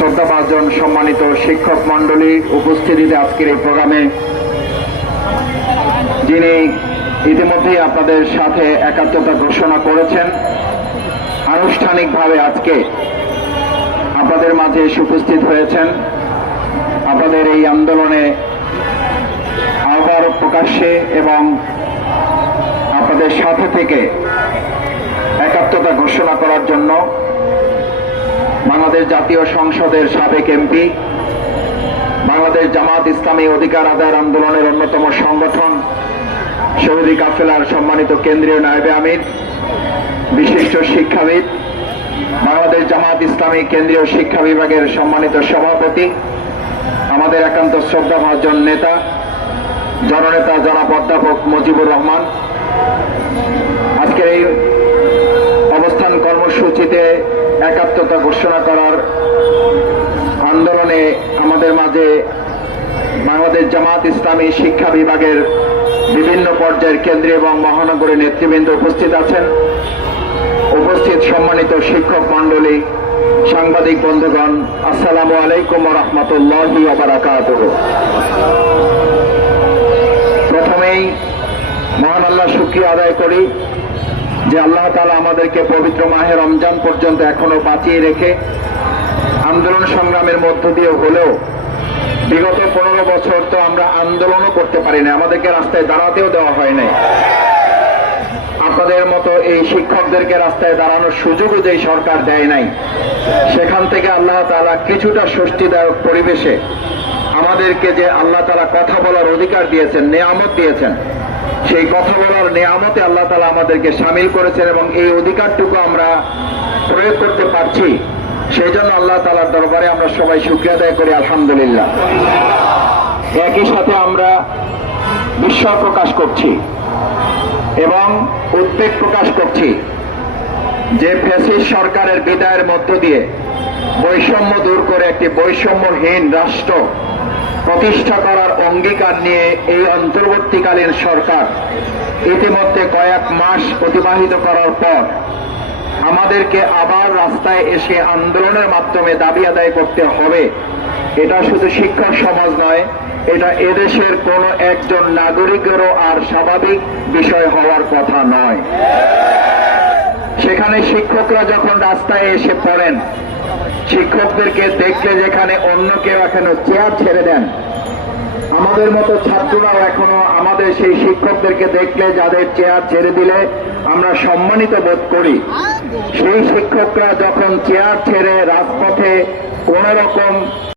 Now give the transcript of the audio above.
শ্রদ্ধাভাজন সম্মানিত শিক্ষক মণ্ডলী উপস্থিতিতে আজকের এই প্রোগ্রামে। যিনি ইতিমধ্যেই আপনাদের সাথে একাত্মতা ঘোষণা করেছেন, আনুষ্ঠানিকভাবে আজকে আপনাদের মাঝে উপস্থিত হয়েছেন। আপনাদের এই আন্দোলনে আহ্বার প্রকাশ্যে এবং আপনাদের সাথে থেকে একাত্মতা ঘোষণা করার জন্য বাংলাদেশ জাতীয় সংসদের সাবেক এমপি, বাংলাদেশ জামাত ইসলামী অধিকার আদায়ের আন্দোলনের অন্যতম সংগঠন, শহীদি কাফেলার সম্মানিত কেন্দ্রীয় নায়েবে আমির, বিশিষ্ট শিক্ষাবিদ, বাংলাদেশ জামাত ইসলামী কেন্দ্রীয় শিক্ষা বিভাগের সম্মানিত সভাপতি, আমাদের একান্ত শ্রদ্ধাভাজন নেতা, জননেতা জনাব অধ্যাপক মুজিবুর রহমান। আজকের এই অবস্থান কর্মসূচিতে একাত্মতা ঘোষণা করার আন্দোলনে আমাদের মাঝে বাংলাদেশ জামাত ইসলামী শিক্ষা বিভাগের বিভিন্ন পর্যায়ের কেন্দ্রীয় এবং মহানগরের নেতৃবৃন্দ উপস্থিত আছেন। উপস্থিত সম্মানিত শিক্ষক মণ্ডলী, সাংবাদিক বন্ধুগণ, আসসালামু আলাইকুম রহমতুল্লাহি আবরাকাতুহ প্রথমেই মহান আল্লাহ শুক্রিয়া আদায় করি। যে আল্লাহ তালা আমাদেরকে পবিত্র মাহে রমজান পর্যন্ত এখনও বাঁচিয়ে রেখে আন্দোলন সংগ্রামের মধ্য দিয়ে হলেও বিগত পনেরো বছর তো আমরা আন্দোলনও করতে পারি না আমাদেরকে রাস্তায় দাঁড়াতেও দেওয়া হয় নাই। আপনাদের মতো এই শিক্ষকদেরকে রাস্তায় দাঁড়ানোর সুযোগও যে সরকার দেয় নাই, সেখান থেকে আল্লাহ তালা কিছুটা স্বস্তিদায়ক পরিবেশে আমাদেরকে যে আল্লাহ তালা কথা বলার অধিকার দিয়েছেন, নেয়ামত দিয়েছেন, সেই কথা বলার নেয়ামতে আল্লাহ তালা আমাদেরকে সামিল করেছেন এবং এই অধিকারটুকু আমরা প্রয়োগ করতে পারছি। সেই জন্য আল্লাহ তালার দরবারে আমরা সবাই শুক্রিয়া আদায় করি, আলহামদুলিল্লাহ। একই সাথে আমরা বিস্ময় প্রকাশ করছি এবং উদ্বেগ প্রকাশ করছি যে ফেসিস সরকারের বিদায়ের মধ্য দিয়ে বৈষম্য দূর করে একটি বৈষম্যহীন রাষ্ট্র প্রতিষ্ঠা করার অঙ্গীকার নিয়ে এই অন্তর্বর্তীকালীন সরকার ইতিমধ্যে কয়েক মাস অতিবাহিত করার পর আমাদেরকে আবার রাস্তায় এসে আন্দোলনের মাধ্যমে দাবি আদায় করতে হবে। এটা শুধু শিক্ষক সমাজ নয়, এটা এদেশের কোন একজন নাগরিকেরও আর স্বাভাবিক বিষয় হওয়ার কথা নয়। সেখানে শিক্ষকরা যখন রাস্তায় এসে পড়েন, শিক্ষকদেরকে দেখলে যেখানে অন্য কেউ এখনও চেয়ার ছেড়ে দেন। আমাদের মতো ছাত্ররাও এখনও আমাদের সেই শিক্ষকদেরকে দেখলে যাদের চেয়ার ছেড়ে দিলে আমরা সম্মানিত বোধ করি। সেই শিক্ষকরা যখন চেয়ার ছেড়ে রাজপথে কোন রকম